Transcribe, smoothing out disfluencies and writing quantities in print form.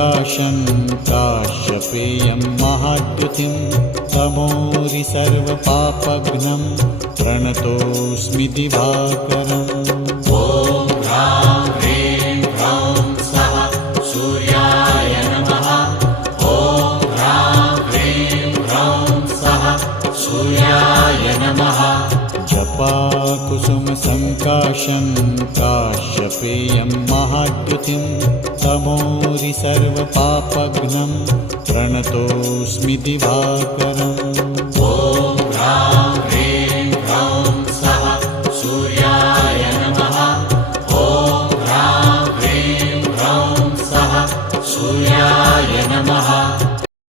सङ्काशं काश्यपेयं महाद्युतिं तमोरि सर्वपापघ्नं प्रणतोऽस्मि दिवाकरम्। ॐ ह्रां ह्रीं ह्रौं स्वः सूर्याय नमः। ॐ ह्रां ह्रीं ह्रौं स्वः सूर्याय नमः। जपाकुसुमसङ्काशं काश्यपेयं महाद्युतिं तमोरि सर्वपापघ्नं प्रणतोऽस्मि दिवाकरम्।